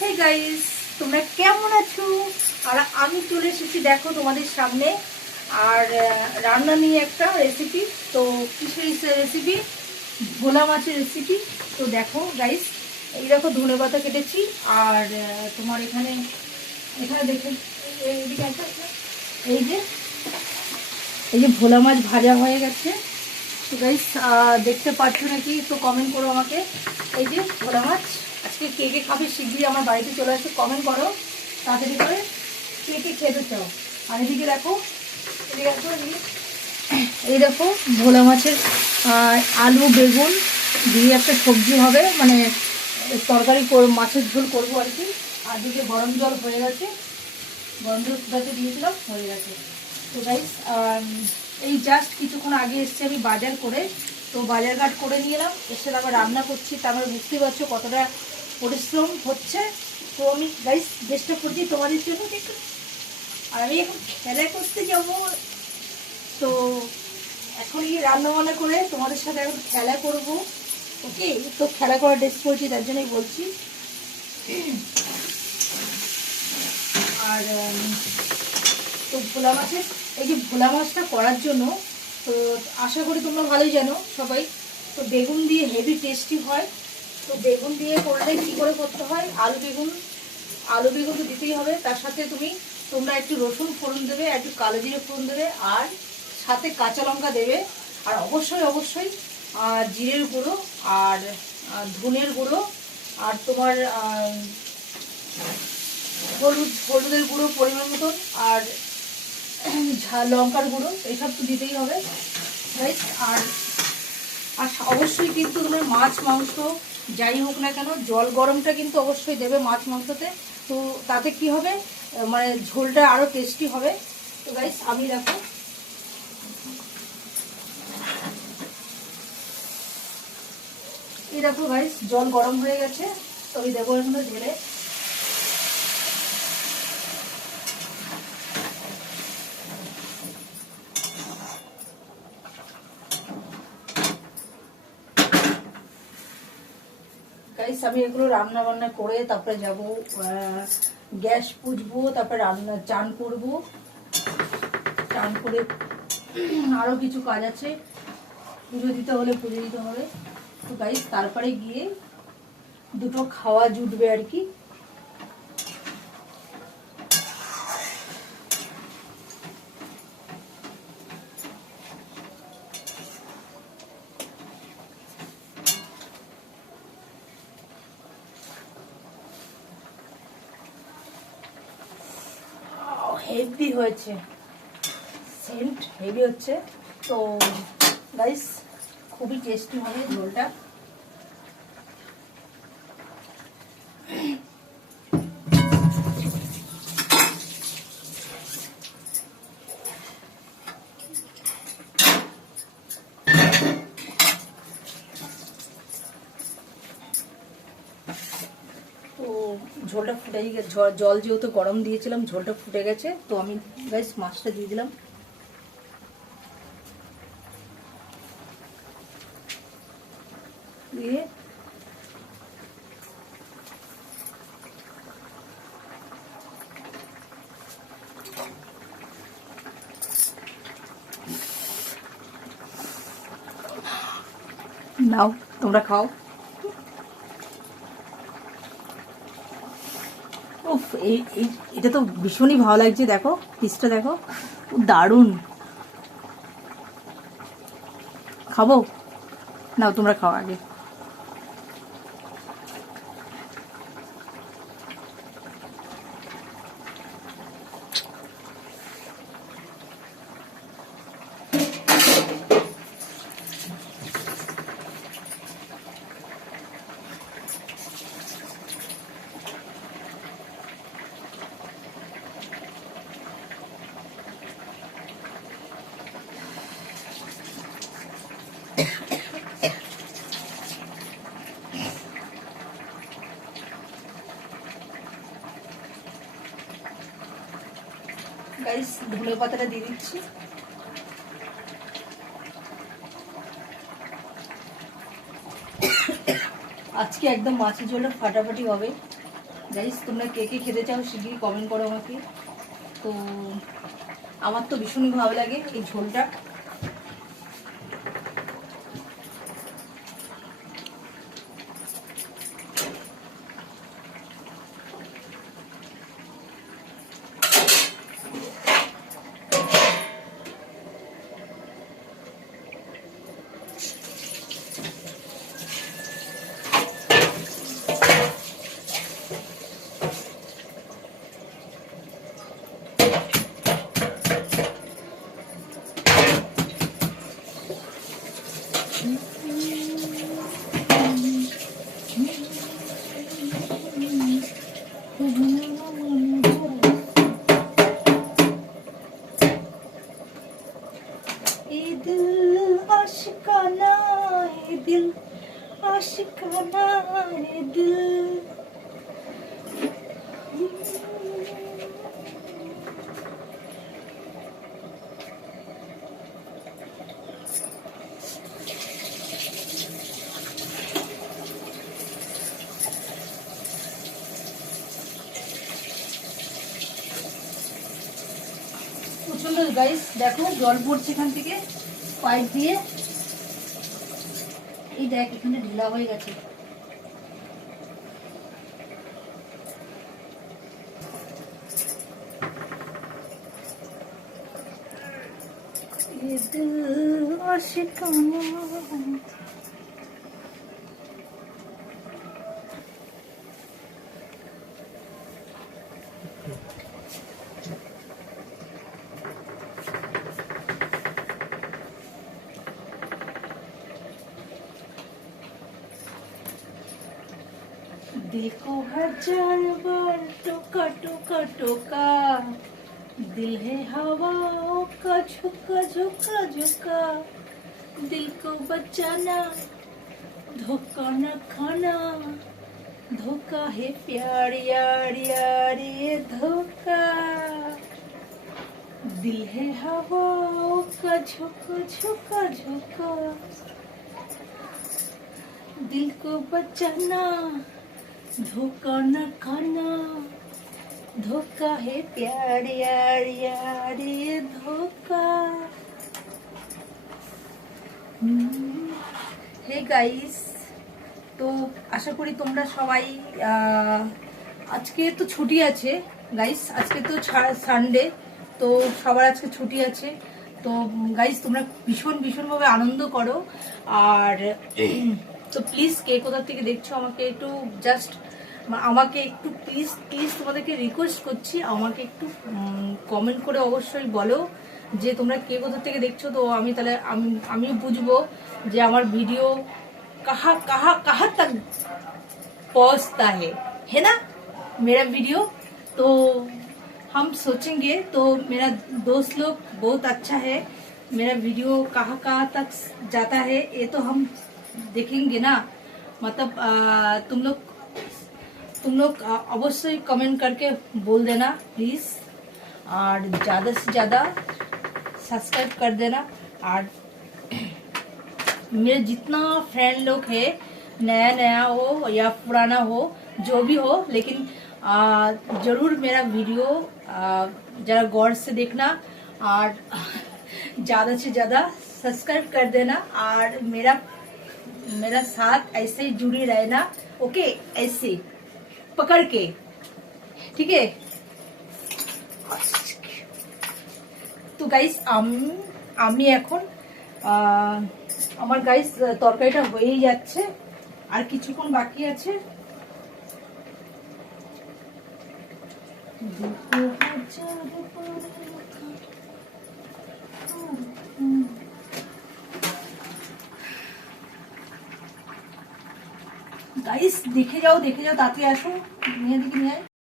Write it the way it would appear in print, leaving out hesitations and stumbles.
Hey guys, তোমরা কেমন আছো? আর আমি চলে এসেছি দেখো তোমাদের সামনে আর রান্না নিয়ে একটা রেসিপি। তো কিসের রেসিপি? ভোলা মাছের রেসিপি। তো দেখো গাইস, এই দেখো ধনেপাতা কেটেছি আর তোমার এখানে এখানে দেখে এইদিকে একটা এই যে এই যে ভোলা মাছ ভাজা হয়ে গেছে। তো গাইস দেখতে পাচ্ছ নাকি? তো কমেন্ট করো আমাকে। এই যে ভোলা মাছ, আজকে কে কে খাবে শিগগিরই আমার বাড়িতে চলে আসে, কমেন্ট করো তাড়াতাড়ি করে কে কে খেতে চাও। আর এদিকে দেখো, এদিকে দেখো, এই দেখো ভোলা মাছের আলু বেগুন দিয়ে একটা সবজি হবে, মানে তরকারি মাছের ঝোল করবো আর কি। আর দিকে গরম জল হয়ে গেছে, গরম জল ফুটাতে দিয়েছিলাম, হয়ে গেছে। তো গাইস এই জাস্ট কিছুক্ষণ আগে এসেছি আমি বাজার করে। তো বাজারঘাট করে নিয়ে এলাম, এসে আবার রান্না করছি। তারপরে বুঝতেই পারছো কতটা পরিশ্রম হচ্ছে। তো আমি গাইস চেষ্টা করছি তোমাদের জন্য একটু। আর আমি এখন খেলা করতে যাব, তো এখন গিয়ে রান্না বান্না করে তোমাদের সাথে এখন খেলা করব। ওকে, তো খেলা করার ড্রেস পড়ছি, তার জন্যই বলছি। আর তো ভোলা মাছের এই যে ভোলা মাছটা করার জন্য, তো আশা করি তোমরা ভালোই জানো সবাই, তো বেগুন দিয়ে হেভি টেস্টি হয়। তো বেগুন দিয়ে করলে কী করে করতে হয়, আলু বেগুন তো দিতেই হবে। তার সাথে তোমরা একটু রসুন ফোড়ন দেবে, একটু কালো জিরে ফোড়ন দেবে, আর সাথে কাঁচা লঙ্কা দেবে। আর অবশ্যই জিরের গুঁড়ো আর ধনের গুঁড়ো আর তোমার হলুদের গুঁড়ো পরিমাণ মতন, আর লঙ্কার গুঁড়ো, এইসব তো দিতেই হবে। রাইট। আর অবশ্যই কিন্তু তোমার মাছ মাংস যাই হোক না কেন জল গরমটা কিন্তু অবশ্যই দেবে মাছ মাংসতে। তো তাতে কি হবে, মানে ঝোলটা আরও টেস্টি হবে। তো গাইস আমি দেখো এই দেখো গাইস জল গরম হয়ে গেছে, তো আমি দেবো এর মধ্যে ঢেলে। গাইস আমি এগুলো রান্না বান্না করে তারপরে যাব গ্যাস পুছবো, তারপরে চান করবো, চান করে আরও কিছু কাজ আছে, পুজো দিতে হলে পুজো দিতে হবে। তো গাইস তারপরে গিয়ে দুটো খাওয়া জুটবে আর কি। হেভি হয়েছে, সেন্ট হেভি হচ্ছে। তো গাইস খুবই টেস্টি হবে ঝোলটা। তো ঝোলটা ফুটে গেছে, জল যেহেতু গরম দিয়েছিলাম ঝোলটা ফুটে গেছে। তো আমি গাইস মাছটা দিয়ে দিলাম, দিয়ে নাও তোমরা খাও। উফ, এটা তো ভীষণই ভালো লাগছে, দেখো পিসটা দেখো, দারুণ। খাবো? নাও তোমরা খাও আগে। গাইস ধনে পাতাটা দিয়ে দিচ্ছি। আজকে একদম মাছের ঝোলটা ফাটাফাটি হবে। গাইস তোমরা কে কে খেতে চাও শিগগিরই কমেন্ট করো আমাকে। তো আমার তো ভীষণই ভালো লাগে এই ঝোলটা। आशिकाना है दिल, आशिकाना है दिल। প্রচন্ড গাইস দেখো জল পড়ছে এখান থেকে পাইপ দিয়ে। এই দেখ এখানে ঢিলা হয়ে গেছে। आशिकाना देखो हजार बार टोका टोका टोका, दिल है हवाओं का झुका झुका झुका, दिल को बचाना धोखा न खाना, धोखा है प्यार यार यार ये धोखा, दिल है हवाओं का झुका झुका झुका, दिल को बचाना धोखा न खाना, धोखा है प्यार यार यार ये धोखा। हे गाइस তো আশা করি তোমরা সবাই আজকে তো ছুটি আছে গাইস, আজকে তো সানডে, তো সবার আজকে ছুটি আছে। তো গাইস তোমরা ভীষণভাবে আনন্দ করো। আর তো প্লিজ কে কোথা থেকে দেখছো আমাকে একটু প্লিজ তোমাদেরকে রিকোয়েস্ট করছি, আমাকে একটু কমেন্ট করে অবশ্যই বলো যে তোমরা কে কোথা থেকে দেখছো। তো আমি তাহলে আমি বুঝবো যে আমার ভিডিও कहाँ तक पहुँचता है ना मेरा वीडियो। तो हम सोचेंगे, तो मेरा दोस्त लोग बहुत अच्छा है, मेरा वीडियो कहाँ तक जाता है ये तो हम देखेंगे ना। मतलब तुम लोग अवश्य कमेंट करके बोल देना प्लीज, और ज़्यादा से ज़्यादा सब्सक्राइब कर देना। और मेरे जितना फ्रेंड लोग है, नया हो या पुराना हो, जो भी हो, लेकिन जरूर मेरा वीडियो जरा गौर से देखना और ज़्यादा से ज़्यादा सब्सक्राइब कर देना, और मेरा साथ ऐसे ही जुड़ी रहना। ओके, ऐसे पकड़ के, ठीक है। तो गाइस আমি এখন আমার গাইস তরকারিটা হয়েই যাচ্ছে, আর কিছুক্ষণ বাকি আছে। গাইস দেখে যাও তাড়াতাড়ি আসো, নিয়ে দিকে নিয়ে